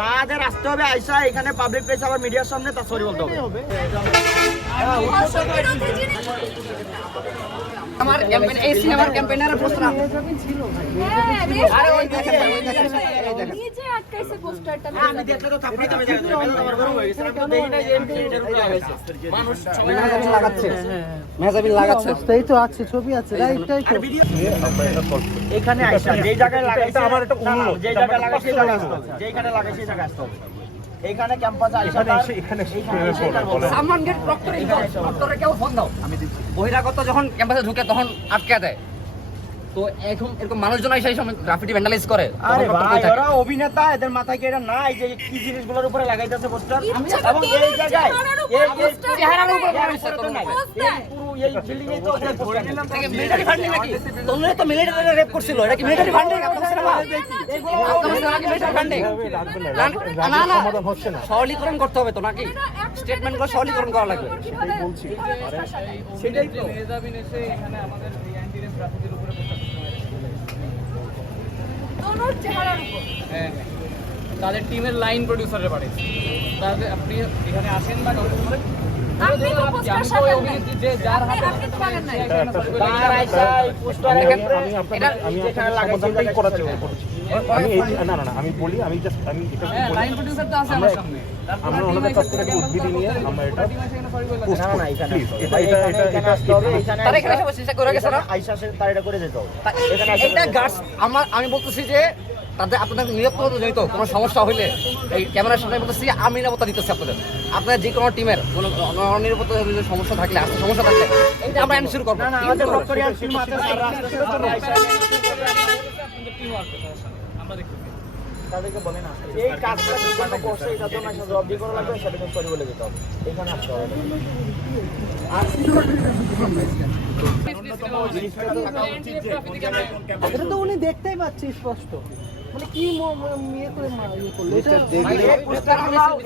তাদের আসতে হবে আইসা এখানে পাবলিক প্লেস আবার মিডিয়ার সামনে তা সরি বলতে হবে। আমার ক্যাম্পেইন এই সিনেমার ক্যাম্পেইনারের পোস্টার আরে ওই দেখেন ওই দেখেন এই আটকাইছে পোস্টারটা আমি দেখলে তো থাপড়ি তো আমার গরম হয়ে গেছে আমি তো দেখি না যে এমপি উপরে লাগাইছে মানুষ সবাই লাগাচ্ছে। মেহজাবিন লাগাচ্ছে। অবস্থা তো আছে ছবি আছে রাইটটাই তো এখানে আইসা যেই জায়গায় লাগাইছে আমার একটা অনুরোধ যেই জায়গায় লাগাইছে সেই জায়গায় আসতে হবে। যেইখানে লাগাইছে সেই জায়গায় আসতে হবে। এইখানে ক্যাম্পাসে আইসা এখানে এখানে গেট প্রক্টর প্রক্টরে কেউ ফোন দাও। আমি দিচ্ছি। বহিরাগত যখন ক্যাম্পাসে ঢুকে তখন আটকে দেয়। তো এখন এরকম মানুষজন এসে সময় গ্রাফিটি ভ্যান্ডালাইজ করে। আরে ভাই ওরা অভিনেতা এদের মাথায় কি এটা নাই যে কি জিনিসগুলোর উপরে লাগাইতেছে পোস্টার এবং এই জায়গায় এই চেহারার উপর লাগায়। তো নাই। এই বিল্ডিং এই তো উপরে poster দিলাম এটা কি মিলিটারি ফান্ডিং নাকি? তোমরা তো মিলিটারি রেপ করছিল। এটা কি মিলিটারি ফান্ডিং আপনার সিনেমা আপনার সিনেমা কি মিলিটারি ফান্ডিং না না। সরলীকরণ করতে হবে তো নাকি? স্টেটমেন্টগুলো সরলীকরণ করা লাগবে। কীভাবে বলছি সেটাই তো। দোনোর চেহারার উপর। হ্যাঁ, তাদের টিমের লাইন প্রডিউসারের বাড়ি তাদের আপনি এখানে আসেন বা কাউকে বলেন, আমি বলি আমি জাস্ট আমি এটা হ্যাঁ বলি। লাইন তো আছে আমার আমরা ওনাদের কাছ থেকে উদ্ভিদি নিয়ে আমরা এটা আমি বলতেছি যে তাদের আপনাদের নিরাপত্তা জড়িত কোনো সমস্যা হইলে এই ক্যামেরার সামনে বলতেছি আমি নিরাপত্তা দিতেছি আপনাদের। আপনাদের যে কোনো টিমের কোনো অনিরাপত্তা জনিত সমস্যা থাকলে আসতে সমস্যা থাকলে এটা আমরা এনশিওর করব। তাদেরকে বলে না এই কাজটা যে করছে এটা তো না জবাবদি করা লাগবে সেটা কিন্তু সরি বলে যেতে হবে। এখানে আসতে হবে। এটা তো উনি দেখতেই পাচ্ছি স্পষ্ট। মানে কি ম- ম- ইয়ে করে ইয়ে করল? এটা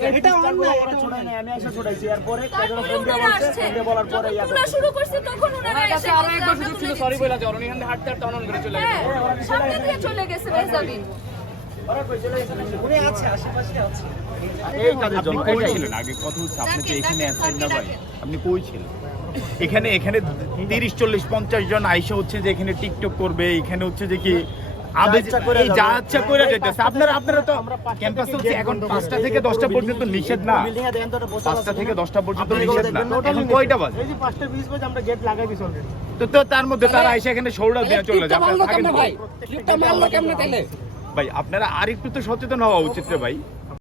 এটা অন্যায় ওরা ছোড়াই নাই, আমি এসে ছোড়াইছি। এরপরে তারপরে ফোন দিয়ে বলছে, ফোন দিয়ে বলার পরে ইয়া তোলা শুরু করছে তখন ওনারা এসে আরও একবার আমরা ছিল সরি বলে যে অরণ্য হাঁটতে হাঁটতে অনন করে চলে গেছে। হ্যাঁ সামনে দিয়ে চলে গেছে মেহজাবিন ওরা কইছিল এখানে উনি আছে, আশেপাশে আছে। এই কাজের জন্য, আপনি কই এটাই। ছিলেন? আগে কথা হচ্ছে আপনি তো এখানে ডাকেন, না ভাই। আপনি কই ছিলেন? এখানে এখানে তিরিশ চল্লিশ পঞ্চাশ জন আইসা হচ্ছে যে এখানে টিকটক করবে এখানে হচ্ছে যে কি এই যা ইচ্ছা করে যেতেছে আপনারা আপনারা তো ক্যাম্পাস হচ্ছে এখন পাঁচটা থেকে দশটা পর্যন্ত নিষেধ না। তো পাঁচটা থেকে দশটা পর্যন্ত নিষেধ না। এখন কয়টা বাজে? এই যে পাঁচটা বিশ বাজে আমরা গেট লাগাই দিছি already। তো তো তার মধ্যে তারা আইসা এখানে দেওয়া চলে কই? ভাই? ভাই আপনারা আর একটু তো সচেতন হওয়া উচিত রে ভাই।